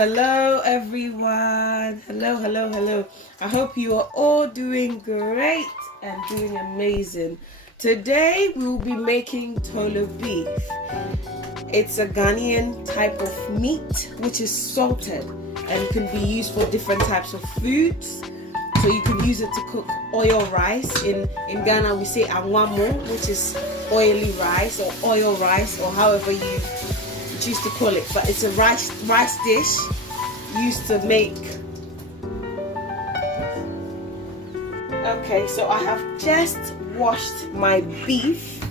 Hello everyone. Hello. I hope you are all doing great and doing amazing. Today we will be making Toolo beef. It's a Ghanaian type of meat which is salted and can be used for different types of foods. So you can use it to cook oil rice. In Ghana we say anwamo, which is oily rice or oil rice or however you choose to call it, but it's a rice dish used to make. Okay, so I have just washed my beef.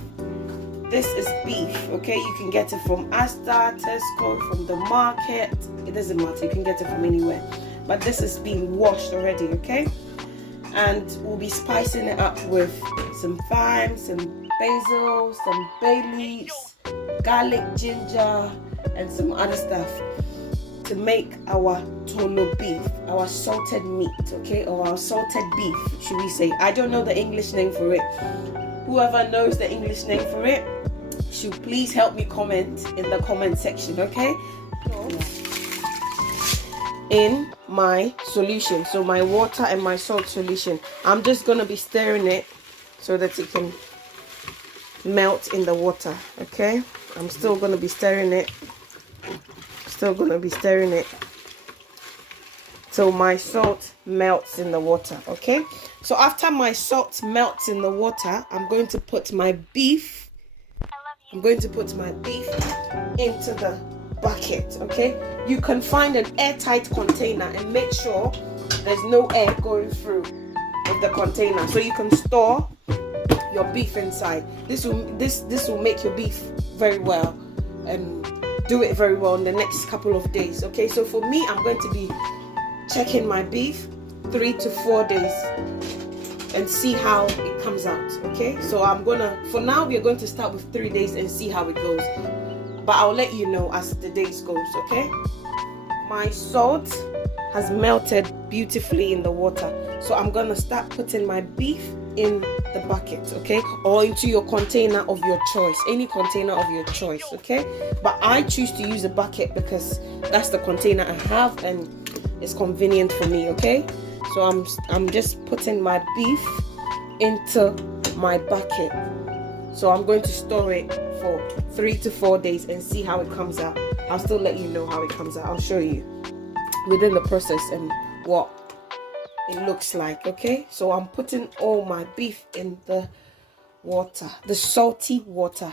This is beef, okay? You can get it from Asda, Tesco, from the market. It doesn't matter, you can get it from anywhere. But this is being washed already, okay? And we'll be spicing it up with some thyme, some basil, some bay leaves, garlic, ginger, and some other stuff to make our Toolo beef, our salted meat, okay, or our salted beef, should we say. I don't know the English name for it. Whoever knows the English name for it should please help me comment in the comment section, okay? In my solution, so my water and my salt solution, I'm just going to be stirring it so that it can melt in the water, okay? I'm still going to be stirring it, so my salt melts in the water, okay? So after my salt melts in the water, I'm going to put my beef into the bucket, okay? You can find an airtight container and make sure there's no air going through with the container, so you can store your beef inside. This will make your beef very well and do it very well in the next couple of days, okay? So for me, I'm going to be checking my beef 3 to 4 days and see how it comes out, okay? So for now we're going to start with 3 days and see how it goes, but I'll let you know as the days goes, okay? My salt has melted beautifully in the water, so I'm gonna start putting my beef in the bucket, okay, or into your container of your choice, any container of your choice, okay? But I choose to use a bucket because that's the container I have and it's convenient for me, okay? So I'm just putting my beef into my bucket. So I'm going to store it for 3 to 4 days and see how it comes out. I'll still let you know how it comes out. I'll show you within the process and what it looks like, okay? So I'm putting all my beef in the water, the salty water.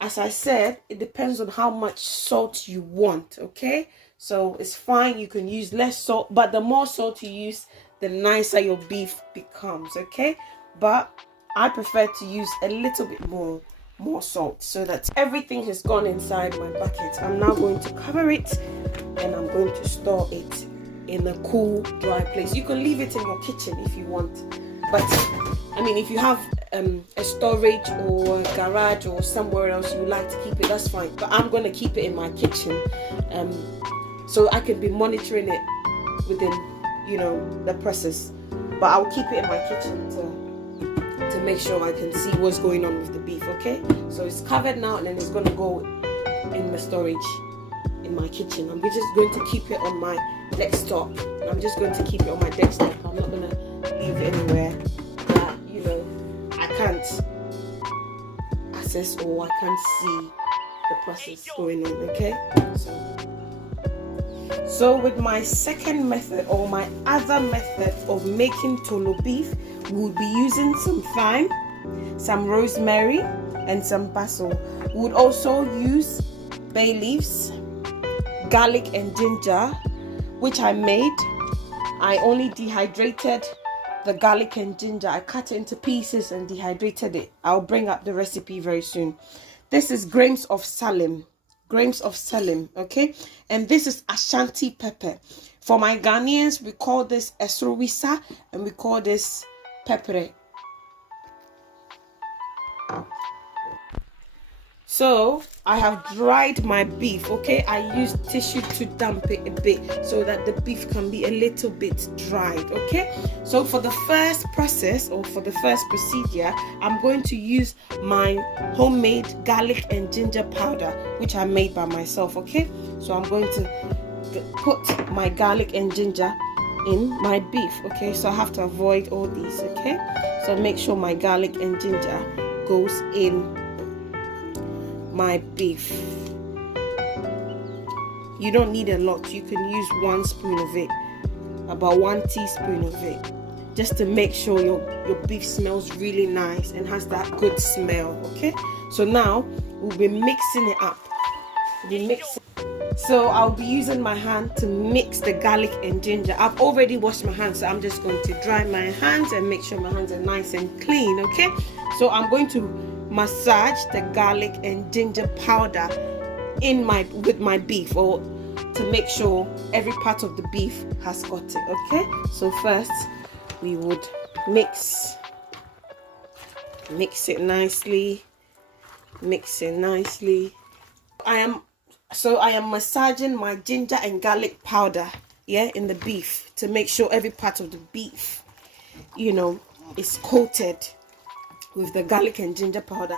As I said, it depends on how much salt you want, okay? So it's fine, you can use less salt, but the more salt you use, the nicer your beef becomes, okay? But I prefer to use a little bit more salt so that everything has gone inside my bucket. I'm now going to cover it and I'm going to store it in a cool, dry place. You can leave it in your kitchen if you want, but I mean, if you have a storage or a garage or somewhere else you like to keep it, that's fine, but I'm going to keep it in my kitchen so I can be monitoring it within, you know, the process. But I'll keep it in my kitchen to make sure I can see what's going on with the beef, okay? So it's covered now and then it's going to go in the storage in my kitchen. I'm just going to keep it on my desktop. I'm just going to keep it on my desktop. I'm not going to leave it anywhere that, you know, I can't access or I can't see the process going on, okay? So with my second method, or my other method of making Toolo beef, we'll be using some thyme, some rosemary, and some basil. We would also use bay leaves, garlic and ginger, which I made. I only dehydrated the garlic and ginger. I cut it into pieces and dehydrated it. I'll bring up the recipe very soon. This is grains of salim, okay? And this is Ashanti pepper. For my Ghanaians, we call this esrowisa and we call this pepper. So I have dried my beef, okay? I used tissue to damp it a bit so that the beef can be a little bit dried, okay? So for the first process, or for the first procedure, I'm going to use my homemade garlic and ginger powder, which I made by myself, okay? So I'm going to put my garlic and ginger in my beef. Okay, so I have to avoid all these. Okay, so make sure my garlic and ginger goes in my beef. You don't need a lot. You can use 1 spoon of it, about 1 teaspoon of it, just to make sure your beef smells really nice and has that good smell. Okay, so now we'll be mixing it up. So I'll be using my hand to mix the garlic and ginger. I've already washed my hands, so I'm just going to dry my hands and make sure my hands are nice and clean. Okay, so I'm going to massage the garlic and ginger powder with my beef, or to make sure every part of the beef has got it. Okay, so first we would mix it nicely. I am massaging my ginger and garlic powder, yeah, in the beef, to make sure every part of the beef, is coated with the garlic and ginger powder.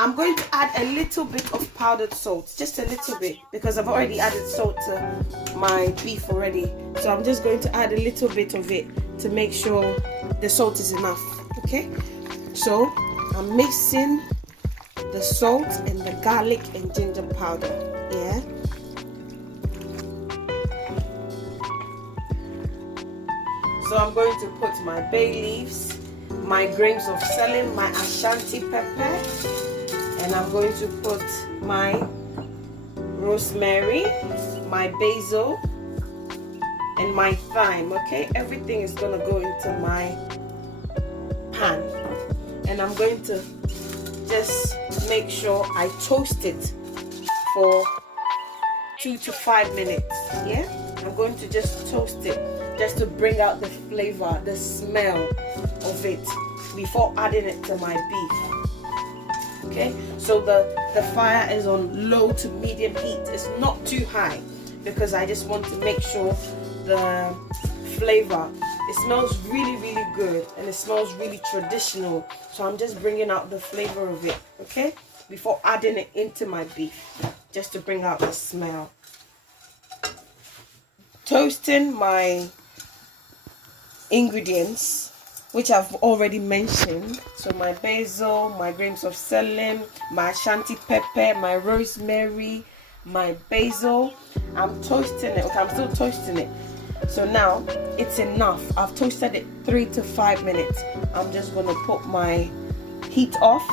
I'm going to add a little bit of powdered salt, just a little bit, because I've already added salt to my beef already. So I'm just going to add a little bit of it to make sure the salt is enough. Okay, so I'm mixing the salt and the garlic and ginger powder. Yeah, so I'm going to put my bay leaves, my grains of celery, my Ashanti pepper, and I'm going to put my rosemary, my basil, and my thyme. Okay, everything is going to go into my pan, and I'm going to just make sure I toast it for 2 to 5 minutes. Yeah, I'm going to just toast it just to bring out the flavor, the smell of it before adding it to my beef. Okay, so the fire is on low to medium heat. It's not too high, because I just want to make sure the flavor, it smells really, really good, and it smells really traditional. So I'm just bringing out the flavor of it, okay, before adding it into my beef, just to bring out the smell. Toasting my ingredients, which I've already mentioned. So my basil, my grains of celery, my Ashanti pepper, my rosemary, my basil. I'm toasting it. Okay, I'm still toasting it. So now it's enough. I've toasted it 3 to 5 minutes. I'm just going to put my heat off,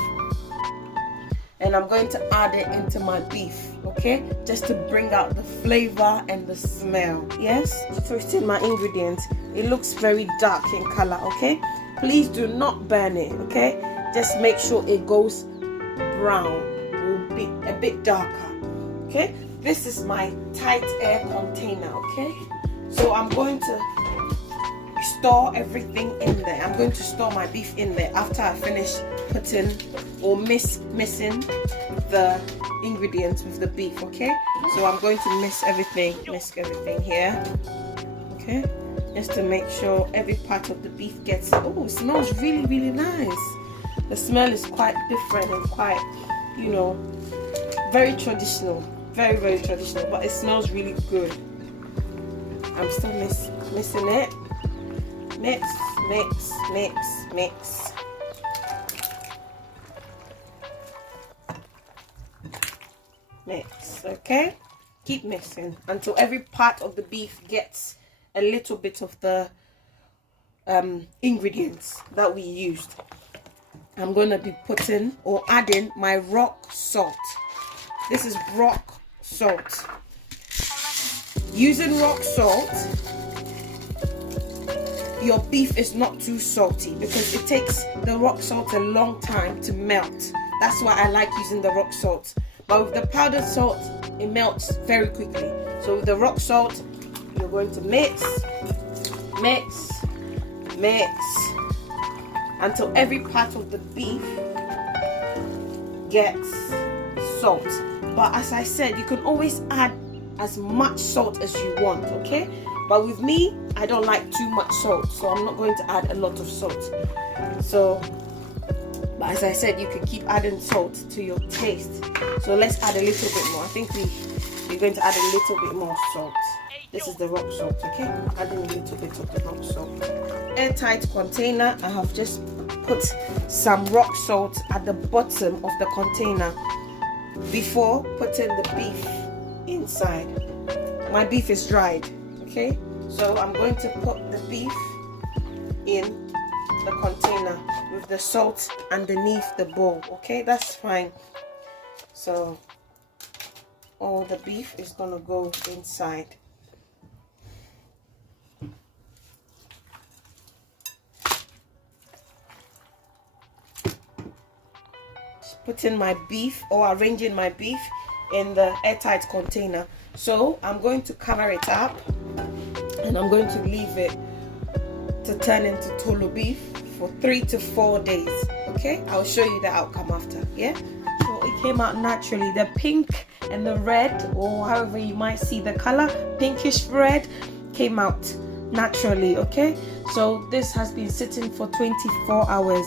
and I'm going to add it into my beef, okay, just to bring out the flavor and the smell. Yes, toasting my ingredients. It looks very dark in color, okay. Please do not burn it, okay. Just make sure it goes brown or a bit darker. Okay, this is my tight air container. Okay, so I'm going to store everything in there. I'm going to store my beef in there after I finish putting or mixing the ingredients with the beef. Okay, so I'm going to mix everything here. Okay, just to make sure every part of the beef gets. Oh, it smells really, really nice. The smell is quite different and quite, very traditional, very, very traditional, but it smells really good. I'm still mixing it. Mix, mix, mix, mix. Mix, okay? Keep mixing until every part of the beef gets a little bit of the ingredients that we used. I'm going to be putting or adding my rock salt. This is rock salt. Using rock salt, your beef is not too salty because it takes the rock salt a long time to melt. That's why I like using the rock salt. But with the powdered salt, it melts very quickly. So with the rock salt, you're going to mix, mix, mix until every part of the beef gets salt. But as I said, you can always add as much salt as you want, okay? But with me, I don't like too much salt, so I'm not going to add a lot of salt. So, but as I said, you can keep adding salt to your taste. So let's add a little bit more. I think we're going to add a little bit more salt. This is the rock salt, okay? Adding a little bit of the rock salt. Airtight container. I have just put some rock salt at the bottom of the container before putting the beef inside. My beef is dried, okay? So I'm going to put the beef in the container with the salt underneath the bowl, okay? That's fine. So all the beef is gonna go inside. Putting my beef, or arranging my beef in the airtight container. So I'm going to cover it up and I'm going to leave it to turn into Toolo beef for 3 to 4 days. Okay, I'll show you the outcome after. Yeah, so it came out naturally. The pink and the red, or however you might see the color, pinkish red, came out naturally. Okay, so this has been sitting for 24 hours.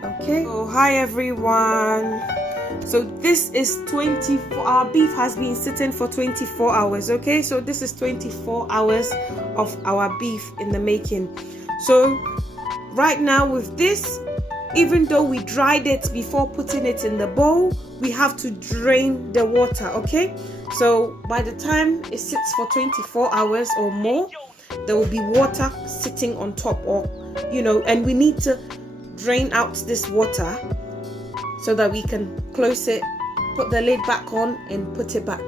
Okay, so hi everyone. So this is 24, our beef has been sitting for 24 hours. Okay, so this is 24 hours of our beef in the making. So right now with this, even though we dried it before putting it in the bowl, we have to drain the water. Okay, so by the time it sits for 24 hours or more, there will be water sitting on top, or and we need to drain out this water so that we can close it, put the lid back on and put it back.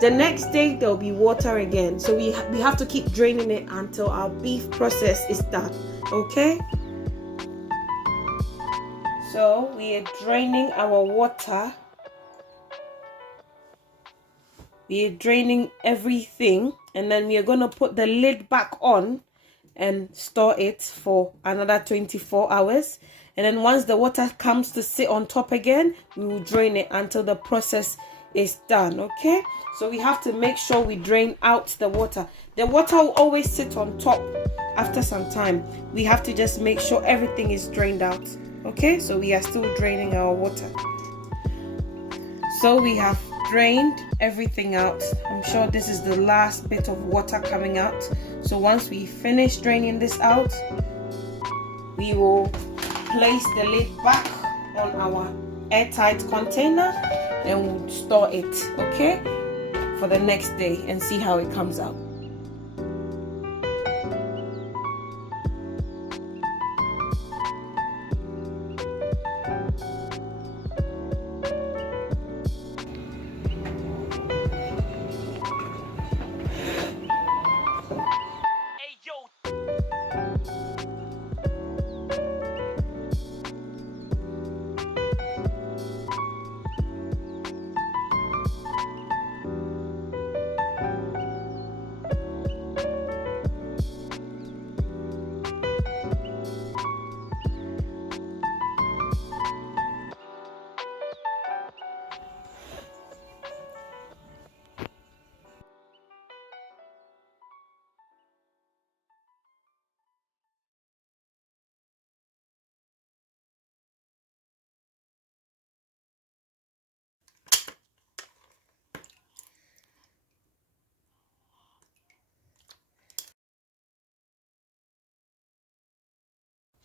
The next day there will be water again, so we have to keep draining it until our beef process is done. Okay, so we are draining our water, we are draining everything, and then we are going to put the lid back on and store it for another 24 hours. And then once the water comes to sit on top again, we will drain it until the process is done. Okay, so we have to make sure we drain out the water. The water will always sit on top after some time. We have to just make sure everything is drained out. Okay, so we are still draining our water. So we have drained everything out. I'm sure this is the last bit of water coming out. So once we finish draining this out, we will place the lid back on our airtight container and we'll store it, okay, for the next day and see how it comes out.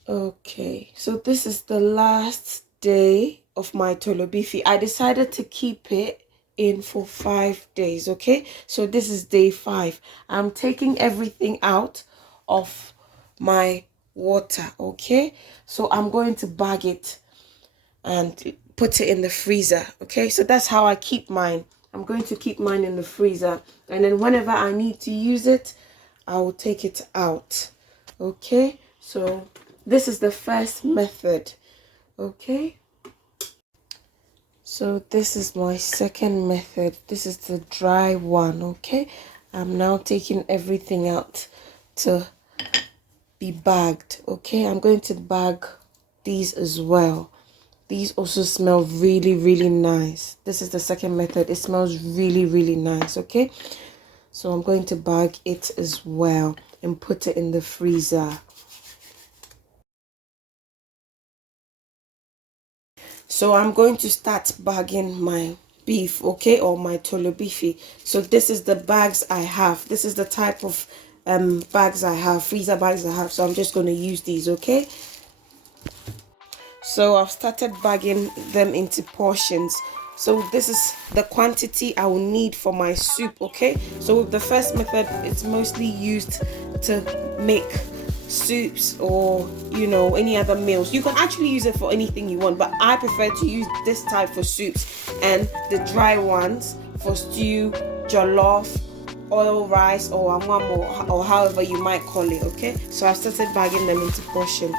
Okay, so this is the last day of my Toolo beefy. I decided to keep it in for 5 days. Okay, so this is day 5. I'm taking everything out of my water. Okay, so I'm going to bag it and put it in the freezer. Okay, so that's how I keep mine. I'm going to keep mine in the freezer, and then whenever I need to use it, I will take it out. Okay, so this is the first method. Okay, so this is my second method. This is the dry one. Okay, I'm now taking everything out to be bagged. Okay, I'm going to bag these as well. These also smell really, really nice. This is the second method. It smells really, really nice. Okay, so I'm going to bag it as well and put it in the freezer. So I'm going to start bagging my beef, okay, or my Toolo beefy. So this is the bags I have. This is the type of bags I have, freezer bags I have. So I'm just going to use these, okay. So I've started bagging them into portions. So this is the quantity I will need for my soup, okay. So with the first method, it's mostly used to make soups or, you know, any other meals. You can actually use it for anything you want, but I prefer to use this type for soups, and the dry ones for stew, jollof, oil rice, or amamo, or however you might call it, okay. So I started bagging them into portions.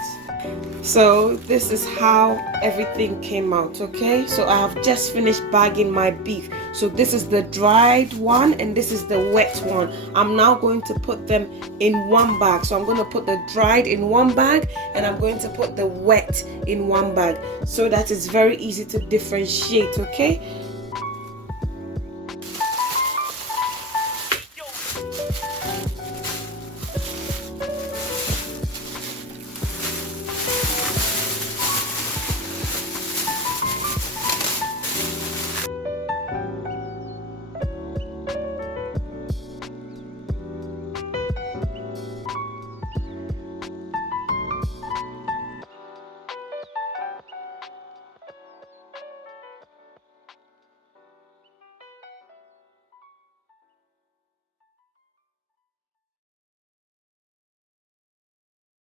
So this is how everything came out, okay. So I have just finished bagging my beef. So this is the dried one and this is the wet one. I'm now going to put them in one bag. So I'm going to put the dried in one bag and I'm going to put the wet in one bag, so that it's very easy to differentiate, okay.